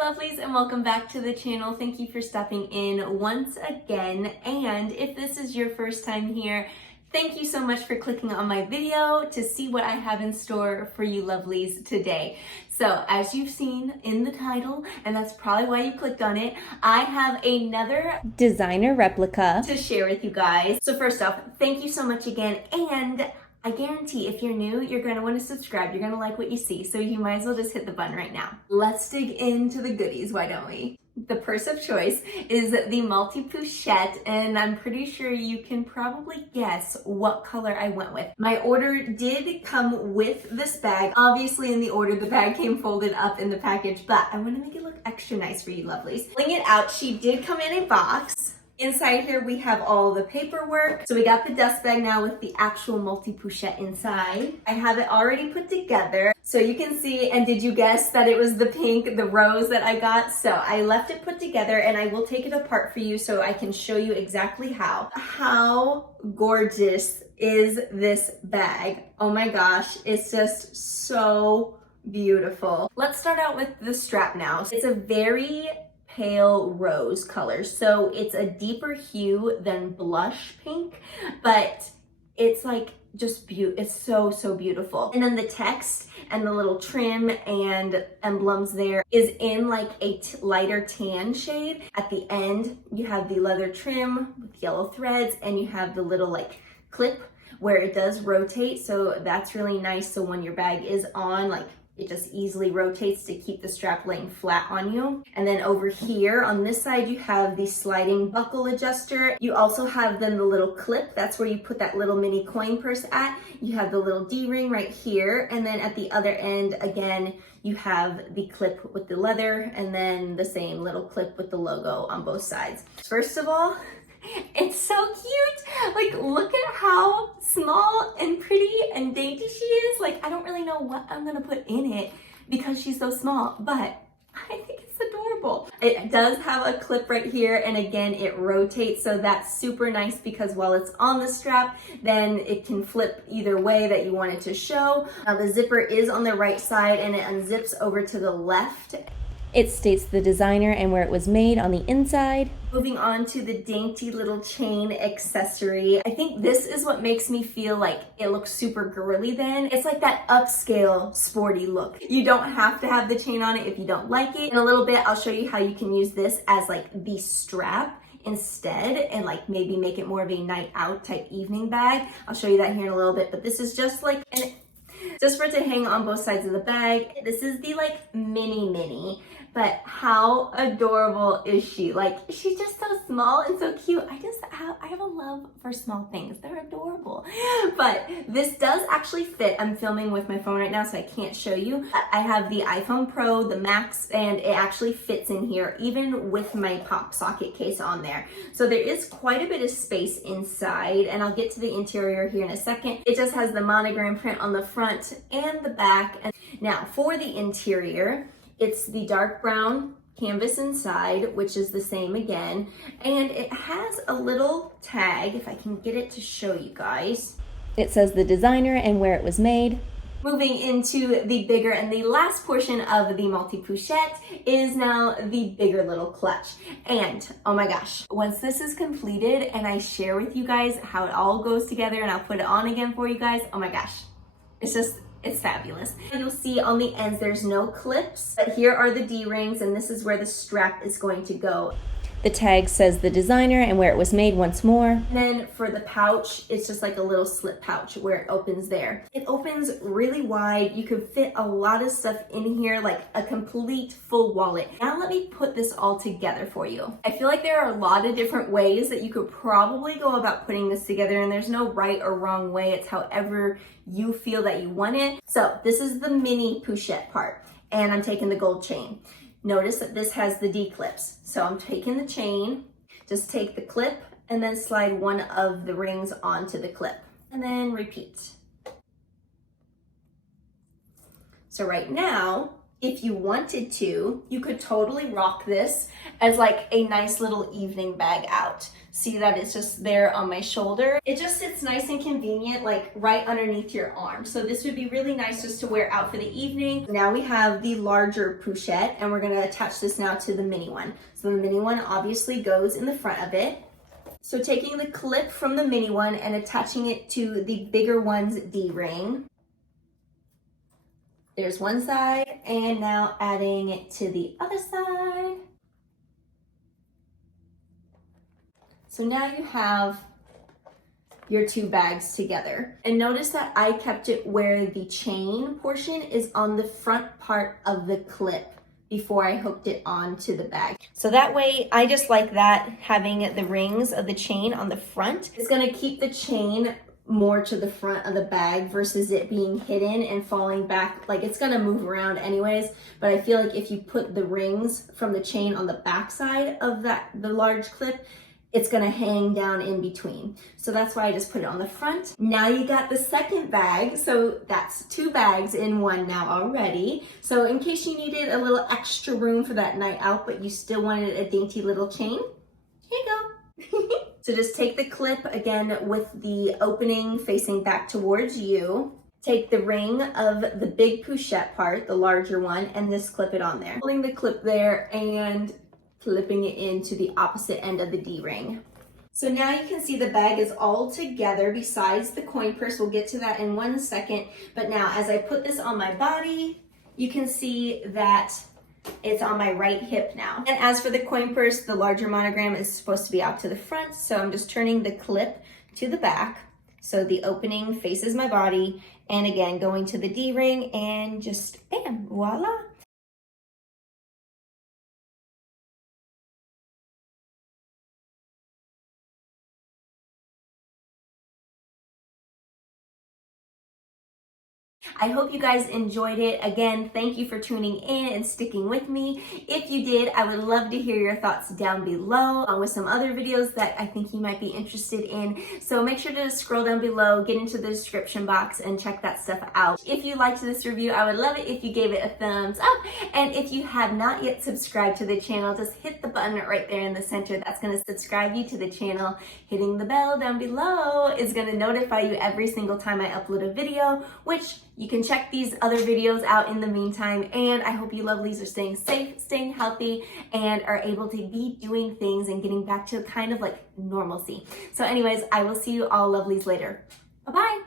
Lovelies, and welcome back to the channel. Thank you for stopping in once again, and if this is your first time here, thank you so much for clicking on my video to see what I have in store for you lovelies today. So as you've seen in the title, and that's probably why you clicked on it, I have another designer replica to share with you guys. So first off, thank you so much again, and I guarantee if you're new, you're going to want to subscribe. You're going to like what you see, so you might as well just hit the button right now. Let's dig into the goodies, why don't we? The purse of choice is the multi-pochette, and I'm pretty sure you can probably guess what color I went with. My order did come with this bag. Obviously in the order, the bag came folded up in the package, but I want to make it look extra nice for you lovelies. Pulling it out, she did come in a box. Inside here, we have all the paperwork. So we got the dust bag now with the actual multi-pochette inside. I have it already put together. So you can see, and did you guess that it was the pink, the rose that I got? So I left it put together, and I will take it apart for you so I can show you exactly how. How gorgeous is this bag? Oh my gosh, it's just so beautiful. Let's start out with the strap now. It's a very pale rose color, so it's a deeper hue than blush pink, but it's like just beautiful. It's so beautiful. And then the text and the little trim and emblems there is in like a lighter tan shade. At the end you have the leather trim with yellow threads, and you have the little like clip where it does rotate, so that's really nice. So when your bag is on, like, it just easily rotates to keep the strap laying flat on you. And then over here on this side, you have the sliding buckle adjuster. You also have then the little clip. That's where you put that little mini coin purse at. You have the little D-ring right here. And then at the other end, again, you have the clip with the leather, and then the same little clip with the logo on both sides. First of all, it's so cute. Like, look at how small and pretty and dainty she is. Like, I don't really know what I'm gonna put in it because she's so small, but I think it's adorable. It does have a clip right here, and again, it rotates, so that's super nice because while it's on the strap, then it can flip either way that you want it to show. Now the zipper is on the right side, and it unzips over to the left. It states the designer and where it was made on the inside. Moving on to the dainty little chain accessory. I think this is what makes me feel like it looks super girly then. It's like that upscale sporty look. You don't have to have the chain on it if you don't like it. In a little bit, I'll show you how you can use this as like the strap instead, and like maybe make it more of a night out type evening bag. I'll show you that here in a little bit, but this is just like just for it to hang on both sides of the bag. This is the like mini, but how adorable is she? Like, she's just so small and so cute. I have a love for small things. They're adorable. But this does actually fit. I'm filming with my phone right now, so I can't show you. I have the iPhone Pro, the Max, and it actually fits in here, even with my pop socket case on there. So there is quite a bit of space inside, and I'll get to the interior here in a second. It just has the monogram print on the front and the back. And now for the interior, it's the dark brown canvas inside, which is the same again, and it has a little tag, if I can get it to show you guys. It says the designer and where it was made. Moving into the bigger and the last portion of the multi-pochette is now the bigger little clutch. And oh my gosh, once this is completed and I share with you guys how it all goes together and I'll put it on again for you guys, oh my gosh, it's fabulous. You'll see on the ends there's no clips, but here are the D-rings, and this is where the strap is going to go. The tag says the designer and where it was made once more. And then for the pouch, it's just like a little slip pouch where it opens there. It opens really wide. You could fit a lot of stuff in here, like a complete full wallet. Now let me put this all together for you. I feel like there are a lot of different ways that you could probably go about putting this together, and there's no right or wrong way. It's however you feel that you want it. So this is the mini pochette part, and I'm taking the gold chain. Notice that this has the D-clips. So I'm taking the chain, Just take the clip and then slide one of the rings onto the clip and then repeat. So right now, if you wanted to, you could totally rock this as like a nice little evening bag out. See that it's just there on my shoulder. It just sits nice and convenient, like right underneath your arm. So this would be really nice just to wear out for the evening. Now we have the larger Pouchette, and we're gonna attach this now to the mini one. So the mini one obviously goes in the front of it. So taking the clip from the mini one and attaching it to the bigger one's D-ring. There's one side, and now adding it to the other side. So now you have your two bags together. And notice that I kept it where the chain portion is on the front part of the clip before I hooked it onto the bag. So that way, I just like that, having the rings of the chain on the front. It's gonna keep the chain more to the front of the bag versus it being hidden and falling back. Like, it's gonna move around anyways, but I feel like if you put the rings from the chain on the back side of the large clip, it's gonna hang down in between. So that's why I just put it on the front. Now you got the second bag. So that's two bags in one now already. So in case you needed a little extra room for that night out, but you still wanted a dainty little chain, here you go. So just take the clip again with the opening facing back towards you. Take the ring of the big Pouchette part, the larger one, and just clip it on there. Holding the clip there and clipping it into the opposite end of the D-ring. So now you can see the bag is all together besides the coin purse. We'll get to that in 1 second. But now as I put this on my body, you can see that it's on my right hip now. And as for the coin purse, the larger monogram is supposed to be out to the front. So I'm just turning the clip to the back. So the opening faces my body. And again, going to the D-ring and just bam, voila. I hope you guys enjoyed it. Again, thank you for tuning in and sticking with me. If you did, I would love to hear your thoughts down below, along with some other videos that I think you might be interested in. So make sure to scroll down below, get into the description box, and check that stuff out. If you liked this review, I would love it if you gave it a thumbs up. And if you have not yet subscribed to the channel, just hit the button right there in the center. That's going to subscribe you to the channel. Hitting the bell down below is going to notify you every single time I upload a video, which you can check these other videos out in the meantime. And I hope you lovelies are staying safe, staying healthy, and are able to be doing things and getting back to kind of like normalcy. So anyways, I will see you all lovelies later. Bye-bye.